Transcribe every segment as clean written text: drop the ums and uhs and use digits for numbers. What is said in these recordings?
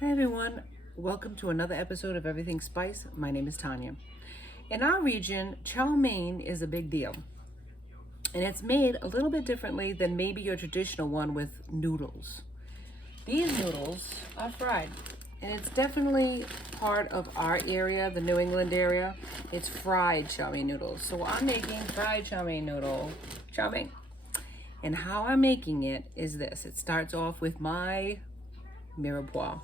Hi everyone, welcome to another episode of Everything Spice. My name is Tanya. In our region, chow mein is a big deal. And it's made a little bit differently than maybe your traditional one with noodles. These noodles are fried. And it's definitely part of our area, the New England area. It's fried chow mein noodles. So I'm making fried chow mein chow mein. And how I'm making it is this. It starts off with my mirepoix,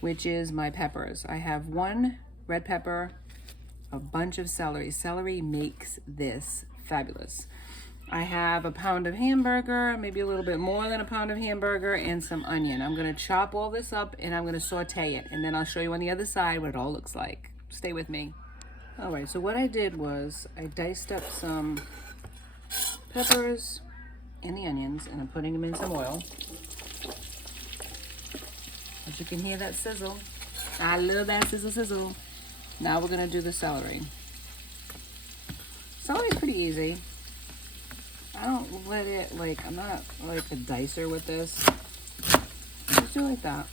which is my peppers. I have one red pepper, a bunch of celery. Celery makes this fabulous. I have a pound of hamburger, maybe a little bit more than a pound of hamburger, and some onion. I'm gonna chop all this up and I'm gonna saute it, and then I'll show you on the other side what it all looks like. Stay with me. All right, so what I did was I diced up some peppers and the onions, and I'm putting them in some oil. As you can hear that sizzle. I love that sizzle sizzle. Now we're gonna do the celery. Celery's pretty easy. I don't let it, I'm not like a dicer with this. Just do it like that.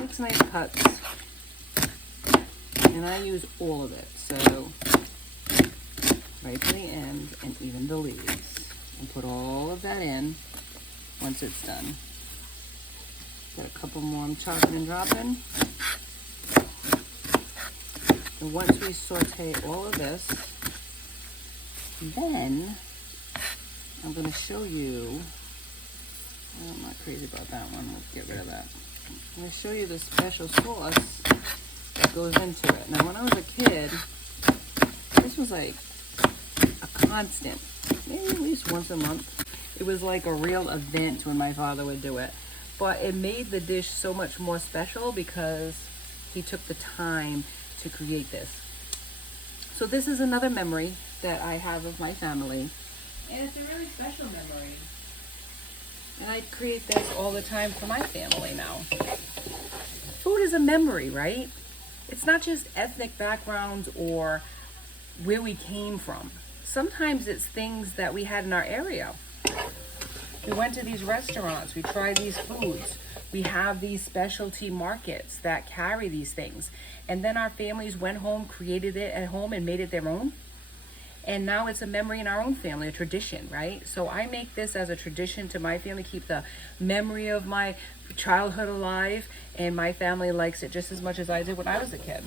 Makes nice cuts. And I use all of it, so right to the end and even the leaves. And put all of that in once it's done. Got a couple more I'm chopping and dropping. And once we saute all of this, then I'm going to show you, I'm not crazy about that one, let's get rid of that. I'm going to show you the special sauce that goes into it. Now when I was a kid, this was like a constant, maybe at least once a month. It was like a real event when my father would do it. But it made the dish so much more special because he took the time to create this. So this is another memory that I have of my family. And it's a really special memory. And I create this all the time for my family now. Food is a memory, right? It's not just ethnic backgrounds or where we came from. Sometimes it's things that we had in our area. We went to these restaurants, we tried these foods. We have these specialty markets that carry these things. And then our families went home, created it at home and made it their own. And now it's a memory in our own family, a tradition, right? So I make this as a tradition to my family, keep the memory of my childhood alive, and my family likes it just as much as I did when I was a kid.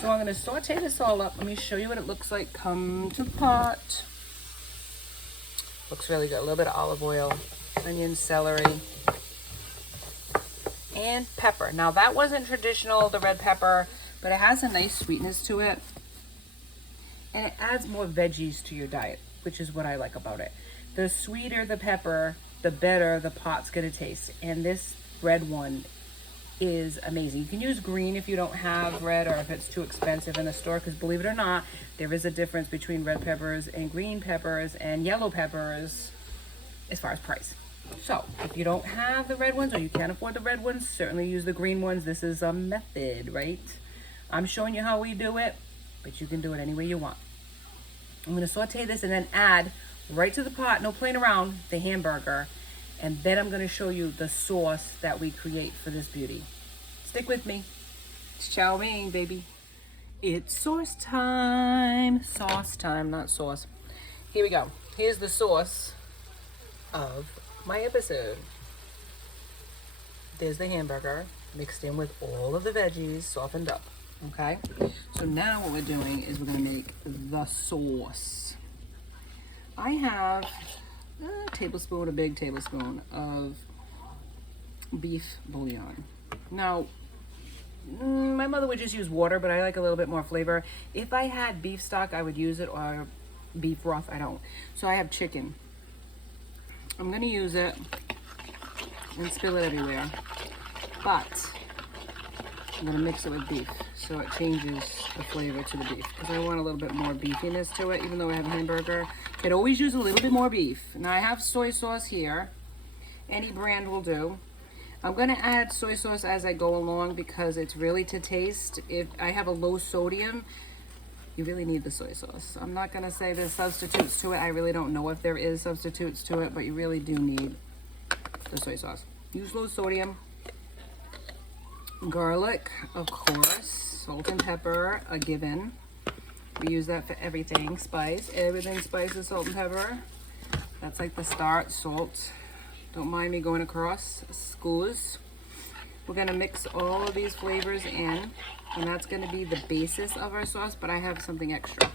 So I'm gonna saute this all up. Let me show you what it looks like. Come to pot. Looks really good. A little bit of olive oil, onion, celery, and pepper. Now that wasn't traditional, the red pepper, but it has a nice sweetness to it. And it adds more veggies to your diet, which is what I like about it. The sweeter the pepper, the better the pot's gonna taste. And this red one is amazing. You can use green if you don't have red or if it's too expensive in the store, because believe it or not, there is a difference between red peppers and green peppers and yellow peppers as far as price. So if you don't have the red ones or you can't afford the red ones, certainly use the green ones. This is a method, right? I'm showing you how we do it, but you can do it any way you want. I'm gonna saute this and then add right to the pot, no playing around, the hamburger. And then I'm gonna show you the sauce that we create for this beauty. Stick with me. It's chow mein, baby. It's sauce time. Sauce time, not sauce. Here we go. Here's the sauce of my episode. There's the hamburger mixed in with all of the veggies softened up. Okay? So now what we're doing is we're gonna make the sauce. I have a big tablespoon of beef bouillon. Now, my mother would just use water, but I like a little bit more flavor. If I had beef stock, I would use it, or beef broth, I don't. So I have chicken. I'm gonna use it and spill it everywhere, but I'm gonna mix it with beef so it changes the flavor to the beef, because I want a little bit more beefiness to it, even though I have a hamburger. Could always use a little bit more beef. Now I have soy sauce here. Any brand will do. I'm gonna add soy sauce as I go along because it's really to taste. If I have a low sodium, you really need the soy sauce. I'm not gonna say there's substitutes to it. I really don't know if there is substitutes to it, but you really do need the soy sauce. Use low sodium. Garlic, of course. Salt and pepper, a given. We use that for everything. Spice, everything spices, salt and pepper. That's like the start. Salt. Don't mind me going across. Screws. We're gonna mix all of these flavors in, and that's gonna be the basis of our sauce, but I have something extra.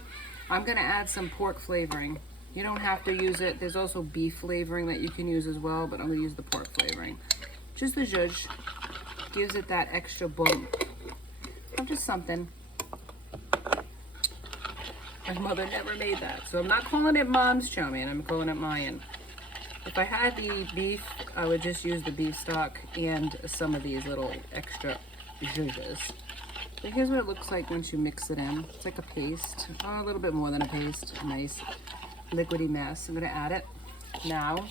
I'm gonna add some pork flavoring. You don't have to use it. There's also beef flavoring that you can use as well, but I'm gonna use the pork flavoring. Just the zhuzh. Gives it that extra bump of just something. My mother never made that, so I'm not calling it Mom's chow mein, I'm calling it Mayan. If I had the beef, I would just use the beef stock and some of these little extra zhuzhes. So here's what it looks like once you mix it in. It's like a paste, a little bit more than a paste, a nice liquidy mess. I'm gonna add it now.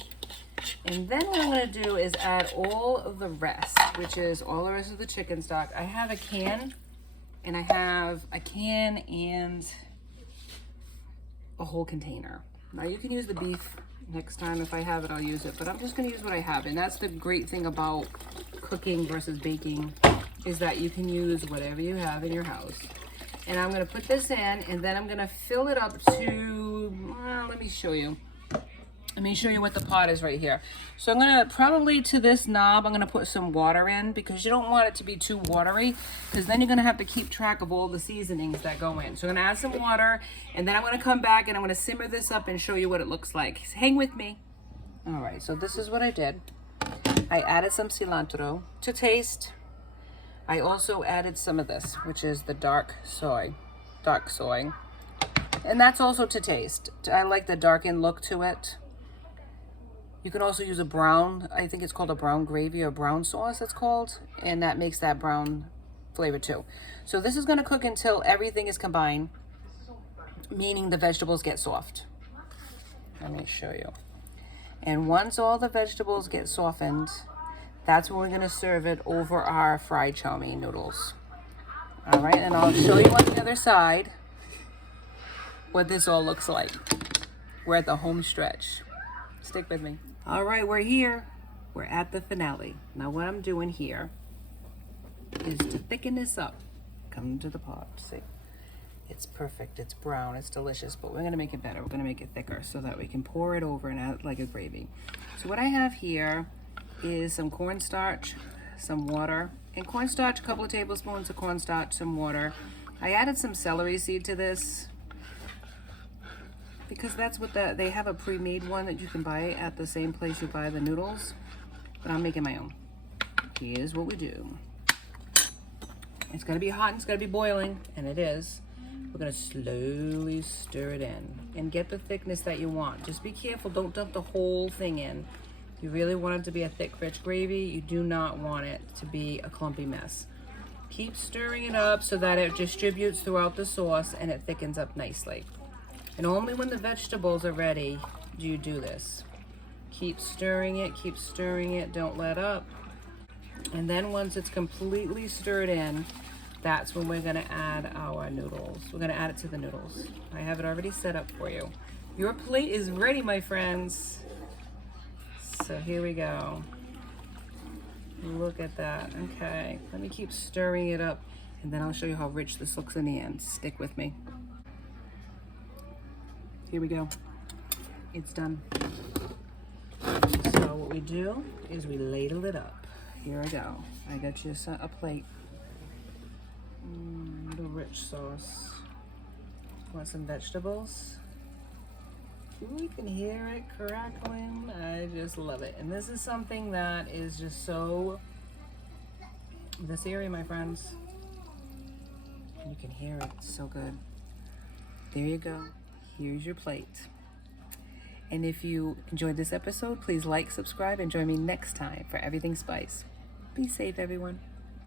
And then what I'm gonna do is add all of the rest, which is all the rest of the chicken stock. I have a can, and I have a can and a whole container. Now you can use the beef next time. If I have it, I'll use it, but I'm just gonna use what I have. And that's the great thing about cooking versus baking, is that you can use whatever you have in your house. And I'm gonna put this in, and then I'm gonna fill it up to, let me show you. Let me show you what the pot is right here. So I'm gonna probably, to this knob, I'm gonna put some water in, because you don't want it to be too watery, because then you're gonna have to keep track of all the seasonings that go in. So I'm gonna add some water, and then I'm gonna come back and I'm gonna simmer this up and show you what it looks like. Hang with me. All right, so this is what I did. I added some cilantro to taste. I also added some of this, which is the dark soy. And that's also to taste. I like the darkened look to it. You can also use a brown, I think it's called a brown gravy or brown sauce it's called, and that makes that brown flavor too. So this is gonna cook until everything is combined, meaning the vegetables get soft. Let me show you. And once all the vegetables get softened, that's when we're gonna serve it over our fried chow mein noodles. All right, and I'll show you on the other side what this all looks like. We're at the home stretch. Stick with me. All right, we're here. We're at the finale. Now what I'm doing here is to thicken this up. Come to the pot, see? It's perfect, it's brown, it's delicious, but we're gonna make it better. We're gonna make it thicker so that we can pour it over and add it like a gravy. So what I have here is some cornstarch, some water, and cornstarch, a couple of tablespoons of cornstarch, some water. I added some celery seed to this, because that's what they have a pre-made one that you can buy at the same place you buy the noodles, but I'm making my own. Here's what we do. It's gonna be hot and it's gonna be boiling, and it is. We're gonna slowly stir it in and get the thickness that you want. Just be careful, don't dump the whole thing in. You really want it to be a thick, rich gravy. You do not want it to be a clumpy mess. Keep stirring it up so that it distributes throughout the sauce and it thickens up nicely. And only when the vegetables are ready do you do this. Keep stirring it, don't let up. And then once it's completely stirred in, that's when we're gonna add our noodles. We're gonna add it to the noodles. I have it already set up for you. Your plate is ready, my friends. So here we go. Look at that, okay. Let me keep stirring it up, and then I'll show you how rich this looks in the end. Stick with me. Here we go. It's done. So what we do is we ladle it up. Here I go. I got you a plate. The rich sauce. Want some vegetables? Ooh, you can hear it crackling. I just love it. And this is something that is just so this area, my friends. You can hear it. It's so good. There you go. Here's your plate. And if you enjoyed this episode, please like, subscribe, and join me next time for Everything Spice. Be safe, everyone.